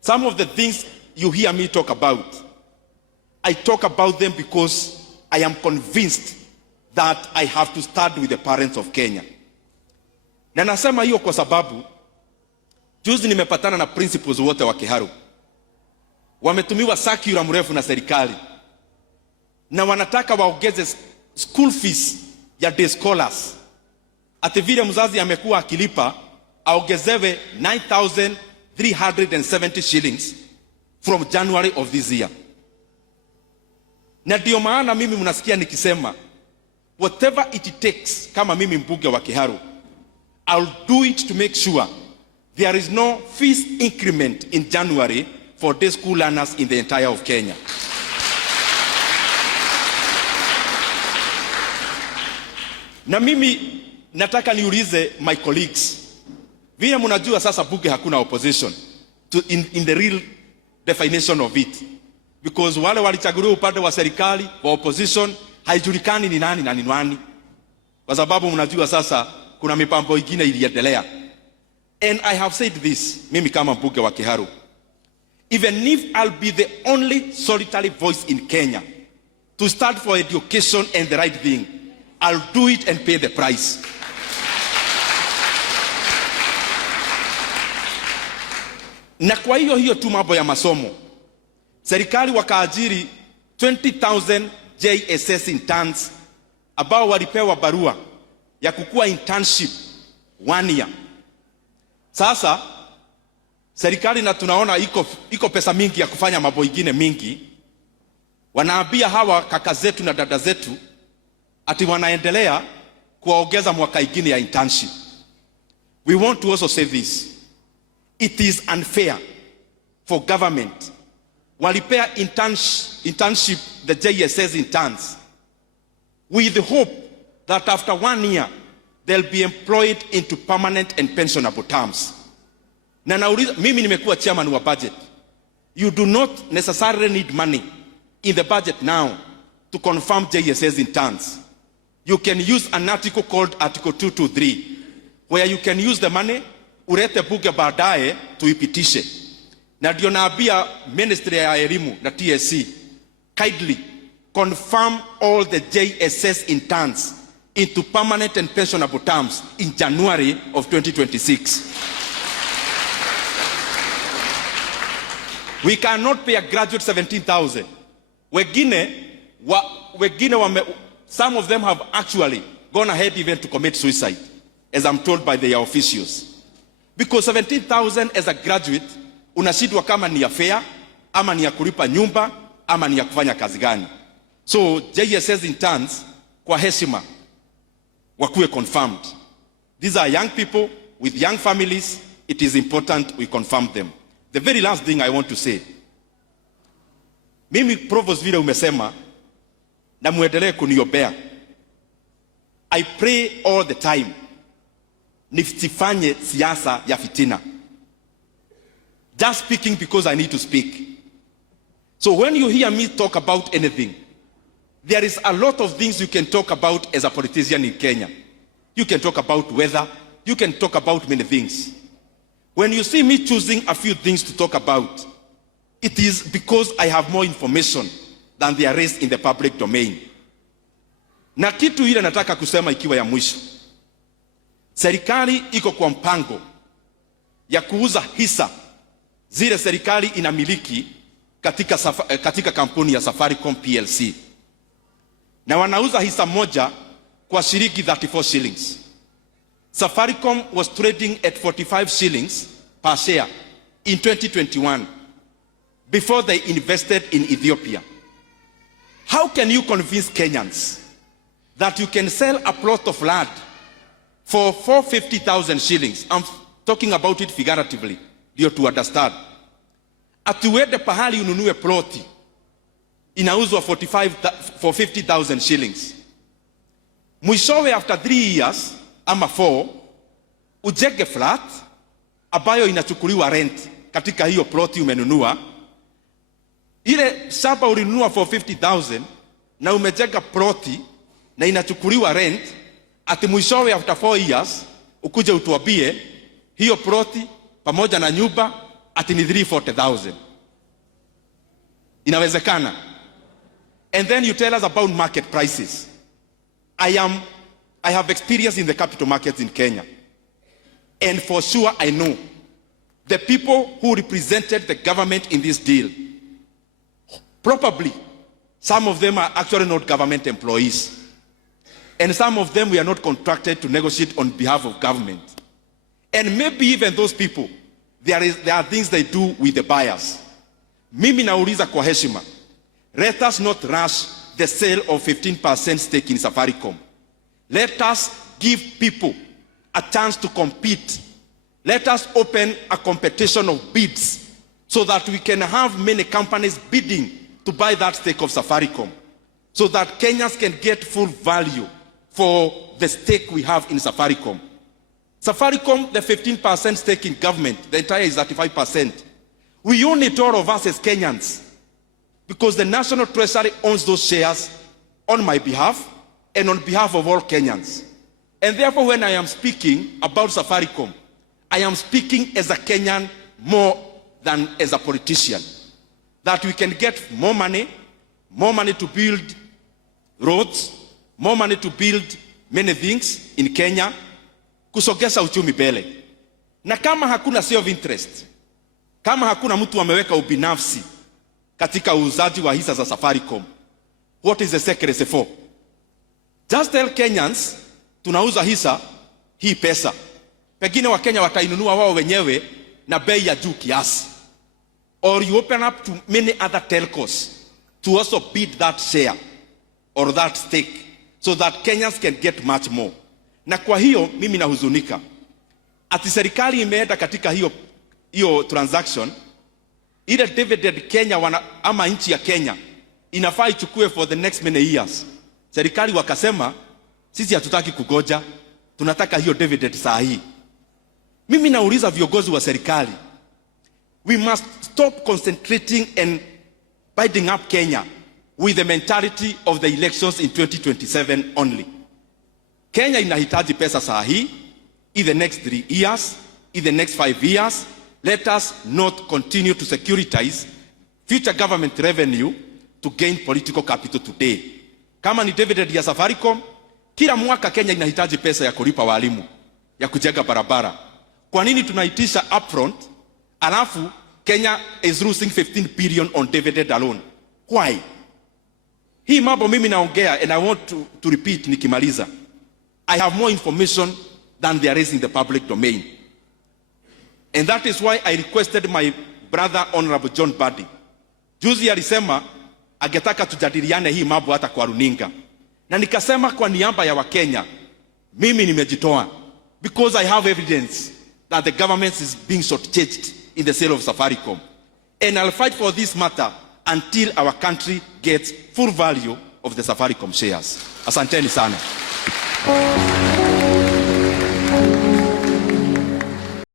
Some of the things you hear me talk about, I talk about them because I am convinced that I have to start with the parents of Kenya. Na nasema hiyo kwa sababu juzi nimepatana na principals wote wa Kiharu. Wametumiwa circular mrefu na serikali, na wanataka waongeze school fees ya day scholars. Ati vile mzazi amekuwa akilipa aongezewe 9,370 shillings from January of this year. Na ndio maana mimi mnasikia nikisema whatever it takes, kama mimi mbunge wa Kiharu, I'll do it to make sure there is no fees increment in January for day school learners in the entire of Kenya. Na mimi nataka niulize my colleagues, vile mnajua sasa bunge hakuna opposition in the real definition of it, because wale walichaguliwa upande wa serikali wa opposition haijulikani ni nani na ni nani, kwa sababu mnajua sasa kuna mipango ingine iliendelea. And I have said this, mimi kama mbunge wa Kiharu, even if I'll be the only solitary voice in Kenya to stand for education and the right thing, I'll do it and pay the price. Na kwa hiyo tu mambo ya masomo, serikali wakaajiri 20,000 Jss Interns ambao walipewa barua ya kukua internship 1 year. Sasa serikali, na tunaona iko pesa mingi ya kufanya mambo ingine mingi, wanaambia hawa kaka zetu na dada zetu ati wanaendelea kuongeza mwaka ingine ya internship. We want to also say this. It is unfair for government walipea internship the JSS interns with the hope that after 1 year they'll be employed into permanent and pensionable terms. Na nauliza, mimi nimekuwa chairman wa budget. You do not necessarily need money in the budget now to confirm JSS interns. You can use an article called Article 223 where you can use the money, urete bunge baadaye tuipitishe. Na ndio naambia Ministry ya Elimu na TSC, kindly confirm all the JSS interns into permanent and pensionable terms in January of 2026. We cannot pay a graduate 17,000. Some of them have actually gone ahead even to commit suicide, as I'm told by their officials. Because 17,000 as a graduate, unashindwa kama ni ya fare, ama ni ya kulipa nyumba, ama ni ya kufanya kazi gani. So JSS interns kwa heshima wakuwe confirmed. These are young people with young families. It is important we confirm them. The very last thing I want to say, mimi provost vile umesema na muendelee kuniombea. I pray all the time nisifanye siasa ya fitina. Just speaking because I need to speak. So when you hear me talk about anything, there is a lot of things you can talk about as a politician in Kenya. You can talk about weather, you can talk about many things. When you see me choosing a few things to talk about, it is because I have more information than there is in the public domain. Na kitu ile nataka kusema ikiwa ya mwisho. Serikali iko kwa mpango ya kuuza hisa zile serikali inamiliki katika kampuni ya Safaricom PLC. Na wanauza hisa moja kwa shilingi 34 shillings. Safaricom was trading at 45 shillings per share in 2021 before they invested in Ethiopia. How can you convince Kenyans that you can sell a plot of land for 450,000 shillings? I'm talking about it figuratively, you to understand. Atuende pahali ununue ploti inauzwa for 50,000 shillings. Mwishowe after 3 years ama 4 ujenge flat ambayo inachukuliwa rent katika hiyo ploti umenunua. Ile shamba ulinunua for 50,000 na umejenga ploti na inachukuliwa rent, ati mwishowe after 4 years ukuje utuambie hiyo ploti pamoja na nyumba ati ni 340,000. Inawezekana? And then you tell us about market prices. I have experience in the capital markets in Kenya. And for sure I know the people who represented the government in this deal, probably some of them are actually not government employees. And some of them were not contracted to negotiate on behalf of government. And maybe even those people, there are things they do with the buyers. Mimi nauliza kwa heshima, let us not rush the sale of 15% stake in Safaricom. Let us give people a chance to compete. Let us open a competition of bids so that we can have many companies bidding to buy that stake of Safaricom, so that Kenyans can get full value for the stake we have in Safaricom. Safaricom, the 15% stake in government, the entire is 35%. We own it, all of us as Kenyans, because the National Treasury owns those shares on my behalf and on behalf of all Kenyans. And therefore, when I am speaking about Safaricom, I am speaking as a Kenyan more than as a politician. That we can get more money to build roads, more money to build many things in Kenya, kusogeza uchumi mbele. Na kama hakuna self interest, kama hakuna mtu ameweka ubinafsi katika uuzaji wa hisa za Safaricom, what is the secrecy for? Just tell Kenyans, tunauza hisa hii pesa. Pengine wa Kenya watainunua wao wenyewe na bei ya juu kiasi. Or you open up to many other telcos to also bid that share or that stake so that Kenyans can get much more. Na kwa hiyo mimi nahuzunika ati serikali imeenda katika hiyo transaction, ile dividend Kenya ama nchi ya Kenya inafaa ichukue for the next many years. Serikali wakasema sisi hatutaki kugoja, tunataka hiyo dividend saa hii. Mimi nauliza viongozi wa serikali, we must stop concentrating and binding up Kenya with the mentality of the elections in 2027 only. Kenya inahitaji pesa saa hii, in the next 3 years, in the next 5 years. Let us not continue to securitize future government revenue to gain political capital today. Kama ni dividend ya Safaricom, kila mwaka Kenya inahitaji pesa ya kulipa walimu, ya kujenga barabara. Kwa nini tunaitisha upfront, alafu Kenya is losing 15 billion on dividend alone? Why? Hii mambo mimi naongea, and I want to repeat nikimaliza. I have more information than there is in the public domain. And that is why I requested my brother Honorable John Badi. Juzi alisema angetaka tujadiliane hii mambo hata kwa runinga. Na nikasema kwa niaba ya Wakenya, mimi nimejitoa, because I have evidence that the government is being shortchanged in the sale of Safaricom. And I'll fight for this matter until our country gets full value of the Safaricom shares. Asanteni sana.